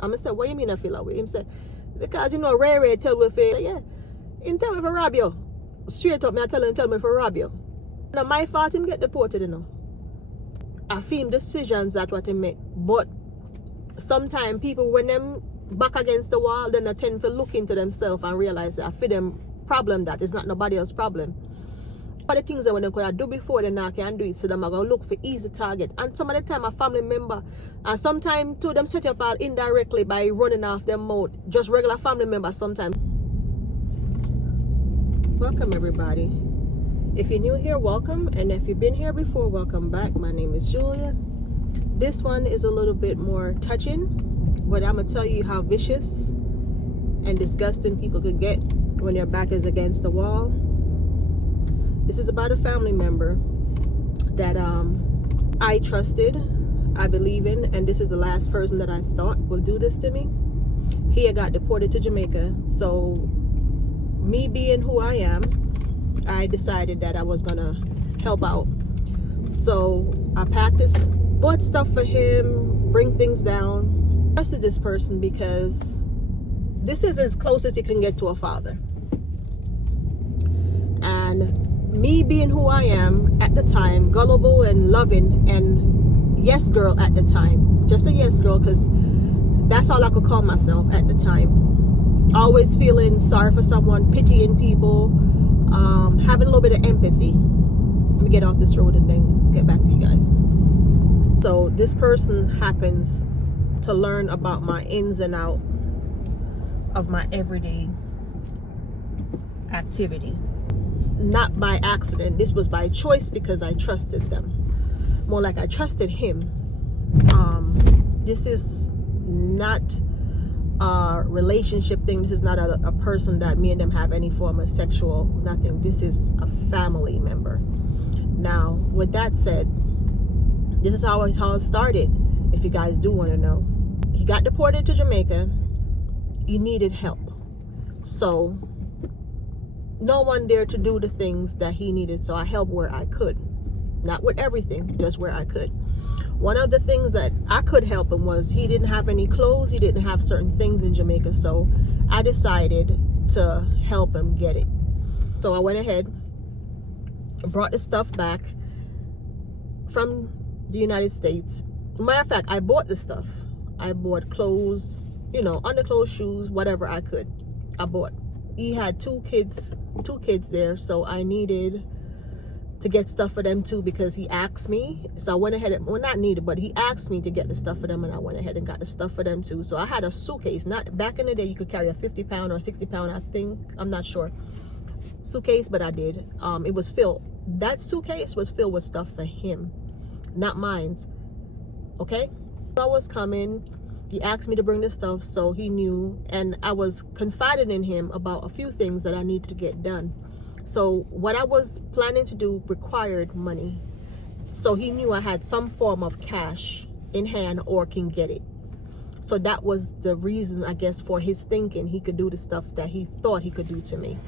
I'm going to say, what you mean I feel that way? Him say, because you know, Ray tell me if yeah, him tell me for rob you. Straight up, me I tell me for rob you. Now my fault him get deported, you know. I feel him decisions that what he make. But sometimes people, when them back against the wall, then they tend to look into themselves and realize that I feel them problem that is not nobody else's problem. But the things that when they could do before, they now can do it. So them are going to look for easy target. And some of the time a family member, and sometimes too them set up out indirectly by running off their mouth. Just regular family members sometimes. Welcome everybody. If you're new here, welcome. And if you've been here before, welcome back. My name is Julia. This one is a little bit more touching, but I'm going to tell you how vicious and disgusting people could get when their back is against the wall. This is about a family member that I trusted, I believe in, and this is the last person that I thought would do this to me. He had got deported to Jamaica, so me being who I am, I decided that I was gonna help out. So I packed this, bought stuff for him, bring things down. I trusted this person because this is as close as you can get to a father. And me being who I am at the time, gullible and loving and yes girl at the time, just a yes girl, because that's all I could call myself at the time. Always feeling sorry for someone, pitying people, having a little bit of empathy. Let me get off this road and then get back to you guys. So this person happens to learn about my ins and out of my everyday activity. Not by accident. This was by choice because I trusted them. More like I trusted him. This is not a relationship thing. This is not a person that me and them have any form of sexual nothing. This is a family member. Now, with that said, this is how it started, if you guys do want to know. He got deported to Jamaica. He needed help. So no one there to do the things that he needed, so I helped where I could. Not with everything, just where I could. One of the things that I could help him was he didn't have any clothes, he didn't have certain things in Jamaica, so I decided to help him get it. So I went ahead, brought the stuff back from the United States. Matter of fact, I bought the stuff. I bought clothes, you know, underclothes, shoes, whatever I could. I bought. He had two kids there, so I needed to get stuff for them too, because he asked me. So I went ahead and, well, not needed, but he asked me to get the stuff for them, and I went ahead and got the stuff for them too. So I had a suitcase. Not back in the day you could carry a 50-pound or 60-pound, I think, I'm not sure, suitcase, but I did. It was filled. That suitcase was filled with stuff for him, not mine's. Okay, I was coming. He asked me to bring this stuff, so he knew, and I was confiding in him about a few things that I needed to get done. So what I was planning to do required money. So he knew I had some form of cash in hand or can get it. So that was the reason, I guess, for his thinking he could do the stuff that he thought he could do to me.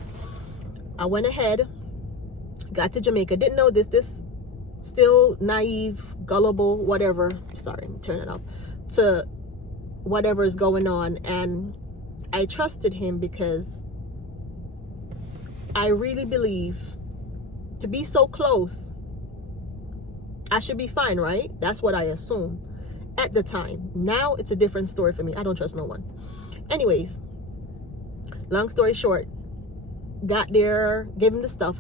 I went ahead, got to Jamaica, didn't know this still naive, gullible, whatever. Sorry, turn it off. To whatever is going on, and I trusted him because I really believe to be so close, I should be fine, right? That's what I assumed at the time. Now it's a different story for me. I don't trust no one. Anyways, long story short, got there, gave him the stuff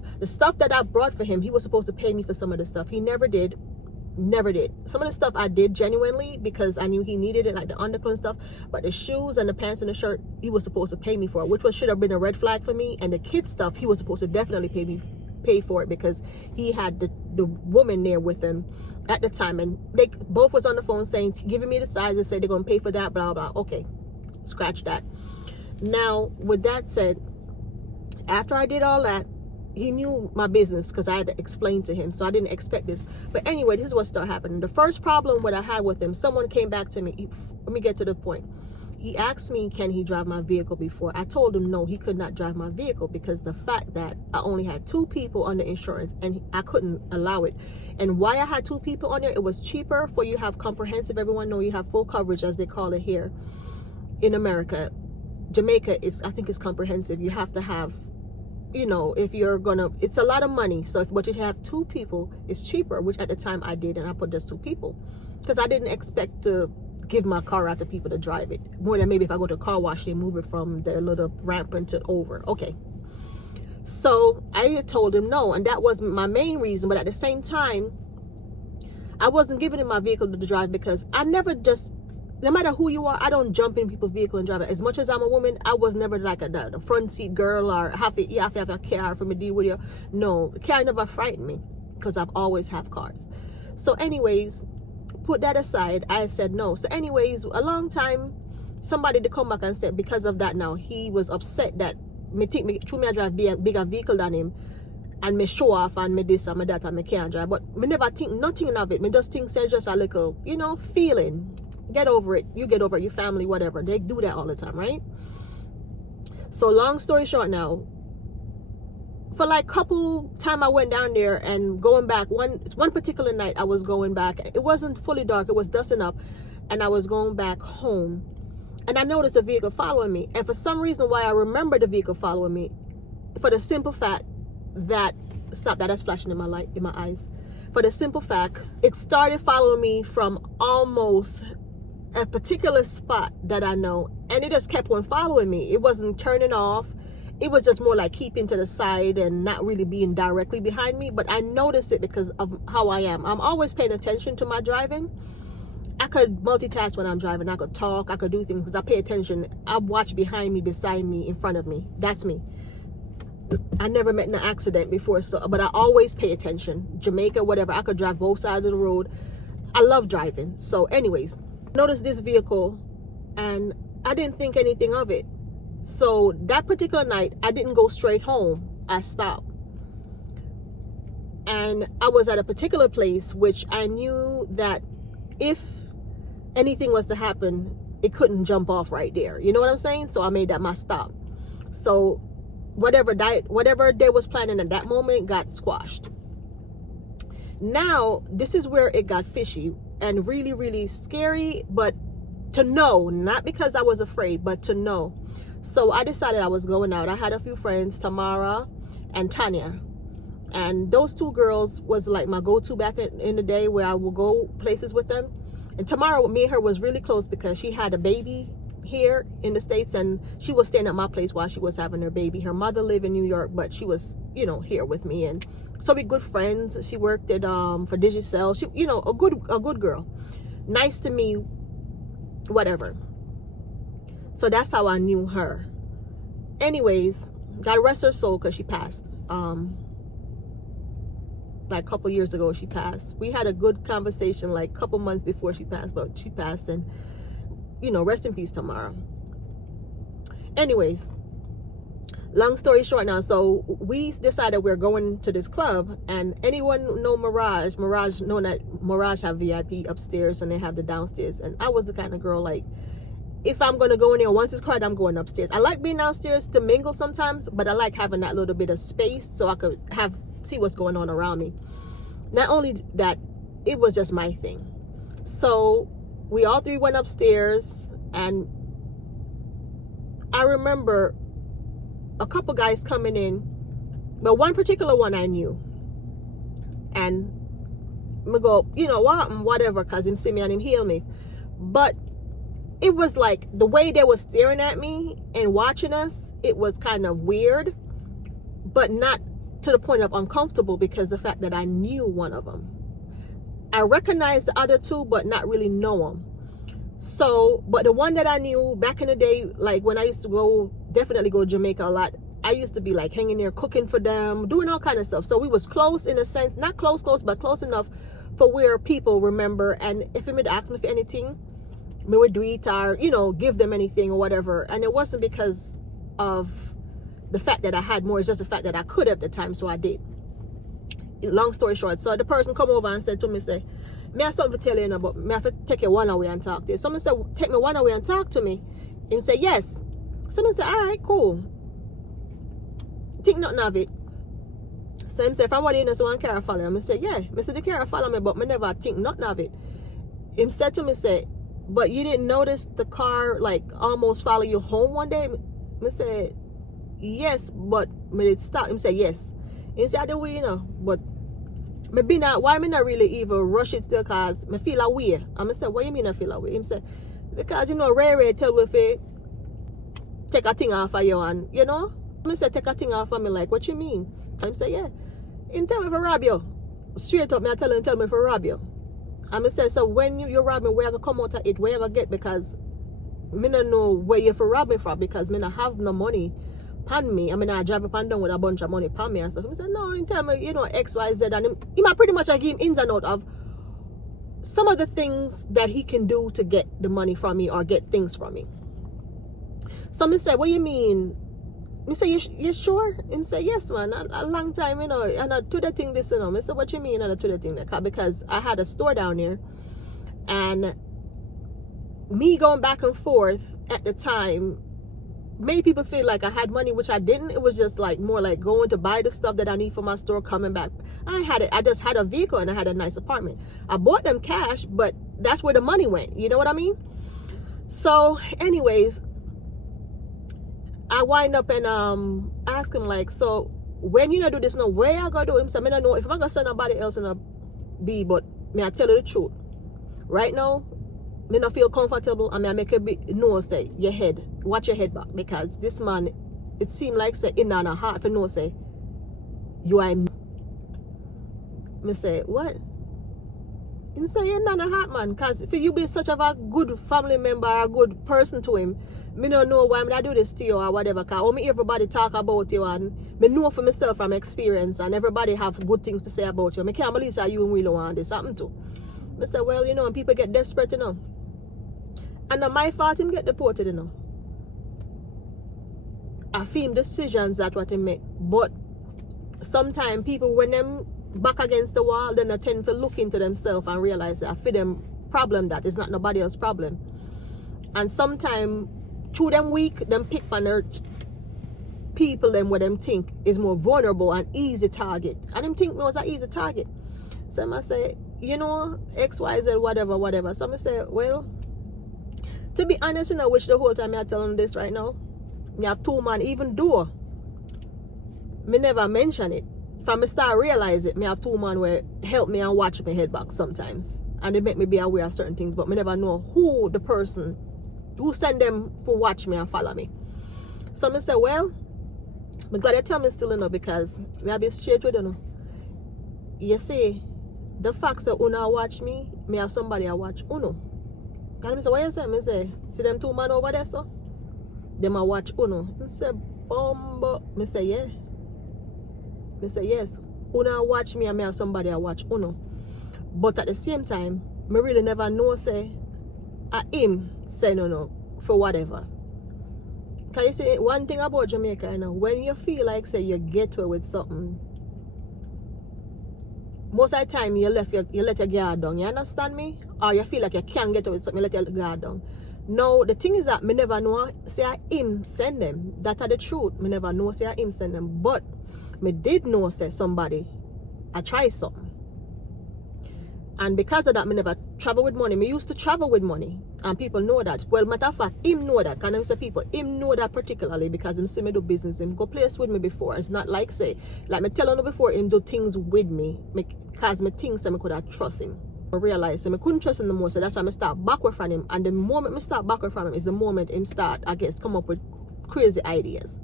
that I brought for him. He was supposed to pay me for some of the stuff. He never did. Some of the stuff I did genuinely because I knew he needed it, like the underclothes stuff, but the shoes and the pants and the shirt he was supposed to pay me for, which should have been a red flag for me. And the kid stuff he was supposed to definitely pay for it because he had the woman there with him at the time, and they both was on the phone saying, giving me the size and said they're gonna pay for that, blah blah. Okay, scratch that. Now with that said, after I did all that, he knew my business because I had to explain to him, so I didn't expect this. But anyway, this is what started happening. The first problem what I had with him, someone came back to me. Let me get to the point. He asked me, can he drive my vehicle before? I told him no, he could not drive my vehicle because the fact that I only had 2 people on the insurance and I couldn't allow it. And why I had 2 people on there, it was cheaper for you to have comprehensive. Everyone know you have full coverage, as they call it here. in America, Jamaica is, I think it's comprehensive. You have to have, you know, if you're gonna, it's a lot of money. So but if you have two people, it's cheaper, which at the time I did, and I put just two people because I didn't expect to give my car out to people to drive it, more than maybe if I go to a car wash, they move it from their little ramp into over. Okay, so I had told him no, and that was my main reason. But at the same time, I wasn't giving him my vehicle to drive because I never just, no matter who you are, I don't jump in people's vehicle and drive it. As much as I'm a woman, I was never like the front seat girl or have to have a car for me to deal with you. No, the car never frightened me because I've always have cars. So anyways, put that aside, I said no. So anyways, a long time, somebody to come back and said because of that now, he was upset that me think me I drive bigger vehicle than him and me show off and me this and me that and me can't drive. But me never think nothing of it. Me just think it's just a little, you know, feeling. Get over it. You get over it, your family, whatever. They do that all the time, right? So long story short now, for like couple time I went down there and going back, one particular night I was going back. It wasn't fully dark, it was dusting up, and I was going back home, and I noticed a vehicle following me. And for some reason why I remember the vehicle following me, for the simple fact that, stop, that's flashing in my light, in my eyes. For the simple fact, it started following me from almost a particular spot that I know, and it just kept on following me. It wasn't turning off. It was just more like keeping to the side and not really being directly behind me. But I noticed it because of how I am. I'm always paying attention to my driving. I could multitask when I'm driving. I could talk, I could do things because I pay attention. I watch behind me, beside me, in front of me. That's me. I never met in an accident before, so but I always pay attention. Jamaica, whatever, I could drive both sides of the road. I love driving. So anyways, noticed this vehicle and I didn't think anything of it. So that particular night, I didn't go straight home. I stopped. And I was at a particular place which I knew that if anything was to happen, it couldn't jump off right there. You know what I'm saying? So I made that my stop. So whatever they was planning at that moment got squashed. Now, this is where it got fishy and really, really scary, but to know, not because I was afraid, but to know. So I decided I was going out. I had a few friends, Tamara and Tanya, and those two girls was like my go-to back in the day where I would go places with them. And Tamara, me and her was really close because she had a baby here in the States and she was staying at my place while she was having her baby. Her mother lived in New York, but she was, you know, here with me, and so we good friends. She worked at for Digicel. She, you know, a good girl, nice to me, whatever. So that's how I knew her. Anyways, God rest her soul because she passed. Like a couple years ago she passed. We had a good conversation like a couple months before she passed, but she passed, and you know, rest in peace, Tamara. Anyways, long story short now, so we decided we're going to this club, and anyone know Mirage know that Mirage have VIP upstairs and they have the downstairs, and I was the kind of girl like, if I'm going to go in there, once it's crowded, I'm going upstairs. I like being downstairs to mingle sometimes, but I like having that little bit of space so I could see what's going on around me. Not only that, it was just my thing. So we all three went upstairs, and I remember a couple guys coming in, but one particular one I knew, and me go, you know what, whatever, cause him see me and him heal me. But it was like the way they were staring at me and watching us, it was kind of weird, but not to the point of uncomfortable, because the fact that I knew one of them. I recognized the other two, but not really know them. So, but the one that I knew back in the day, like when I used to definitely go to Jamaica a lot, I used to be like hanging there, cooking for them, doing all kind of stuff. So we was close in a sense, not close, but close enough for where people remember. And if they would ask me for anything, me would do it, or, you know, give them anything or whatever. And it wasn't because of the fact that I had more, it's just the fact that I could at the time, so I did. Long story short, so the person come over and said to me, say, me have something to tell you, but me have to take you one away and talk to you. Someone said, take me one away and talk to me. Him say, yes. Someone said, all right, cool. Think nothing of it. So him say, from what you know, so one car follow him. I said, yeah. I said, the car follow me, but me never think nothing of it. Him said to me, say, but you didn't notice the car like almost follow you home one day? Me say, yes, but when it stop, him say yes. He say, the way, you know, but maybe not, why me not really even rush it still, cause me feel a way. And I say, what you mean I feel a way? Him say, because you know, Ray tell me if take a thing off of you, and you know, I say take a thing off of me, like, what you mean? I say, yeah. Him tell me if I rob you. Straight up, me I tell me if I rob you. And I say, so when you rob me, where you gonna come out of it, where you gonna get, because me don't know where you for rob me from, because me not have no money pan me. I mean, I drive up and down with a bunch of money pan me and stuff. He said, no, he tell me, you know, X, Y, Z, and he might pretty much give him ins and out of some of the things that he can do to get the money from me or get things from me. So me say, what you mean? Me say, you sure? Him say, yes, man. A long time, you know, and I do the thing this, you know. Me say, what you mean? And I do the thing that, because I had a store down there, and me going back and forth at the time made people feel like I had money, which I didn't. It was just like more like going to buy the stuff that I need for my store, coming back. I just had a vehicle and I had a nice apartment. I bought them cash, but that's where the money went. You know what I mean? So anyways, I wind up and ask him like, so when you do this now, where I gonna do him? So I don't know if I'm gonna send nobody else in a B, but may I tell you the truth? Right now, me not feel comfortable, and I make a bit no say your head, watch your head back, because this man, it seemed like say in and a heart for no say you are me say what? Him say you're not a heart, man, because if you be such of a good family member, a good person to him, me don't know why I do this to you or whatever, because everybody talk about you, and me know for myself from experience, and everybody have good things to say about you. I can't believe that you really want this happen to. I say, well, you know, when people get desperate, you know, and not my fault him get deported, you know. I feel decisions that what he make. But sometimes people, when them back against the wall, then they tend to look into themselves and realize that I feel them problem that is not nobody else's problem. And sometimes through them weak, them pick on their people them where them think is more vulnerable and easy target. And them think me was an easy target. So I say, you know, X, Y, Z, whatever. So I say, well, to be honest, you know, which the whole time I'm telling this right now, me have two man, even though me never mention it. From me start realize it, me have two man where help me and watch me head back sometimes. And they make me be aware of certain things, but me never know who the person, who send them for watch me and follow me. So me say, well, I'm glad you tell me still enough, because me I be straight with you know. You see, the fact that Uno watch me have somebody I watch Uno. And I say, what you say? I say, see them two man over there, so? Them I watch Uno. I say, Bumbo. I say, yeah. I say, yes. Uno watch me and me have somebody I watch Uno. But at the same time, me really never know, say, I him say no for whatever. Can you say one thing about Jamaica, you know, when you feel like, say, you get away with something, most of the time you let your guard down, you understand me? Or you feel like you can't get away with something, you let your guard down. Now the thing is that me never know say I him send them. That are the truth. Me never know say I him send them. But me did know say somebody I try something. And because of that, me never travel with money. Me used to travel with money. And people know that. Well, matter of fact, him know that. Can I say people, him know that particularly because him see me do business. Him go place with me before. It's not like say, like me tell him before, him do things with me. Because me think say me could have trust him. I realized I couldn't trust him no more. So that's why I start backward from him. And the moment I start backward from him is the moment him start, I guess, come up with crazy ideas.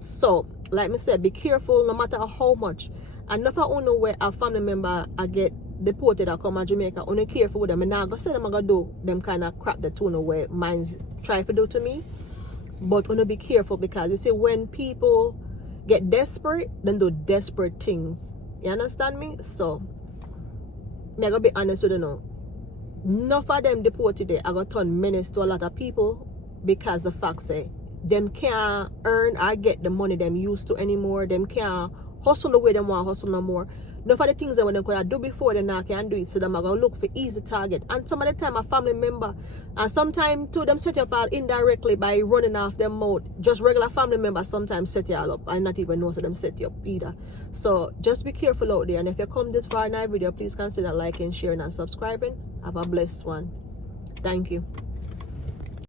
So, like me said, be careful no matter how much. And if I don't know where a family member I get deported or come to Jamaica, only careful with them. And now I say them I gonna do them kind of crap that you know where minds try to do to me. But only be careful, because you see when people get desperate, then do desperate things. You understand me? So me I gotta be honest with you now. Enough of them deported there I gonna turn menace to a lot of people, because the fact say them can't earn or get the money them used to anymore. Them can't hustle the way them want hustle no more. Enough of the things that when they could have do before, they now can do it. So them are gonna look for easy target. And some of the time a family member, and sometimes too them set you up all indirectly by running off them mouth. Just regular family members sometimes set you all up and not even know so them set you up either. So just be careful out there. And if you come this far in our video, please consider liking, sharing and subscribing. Have a blessed one. Thank you.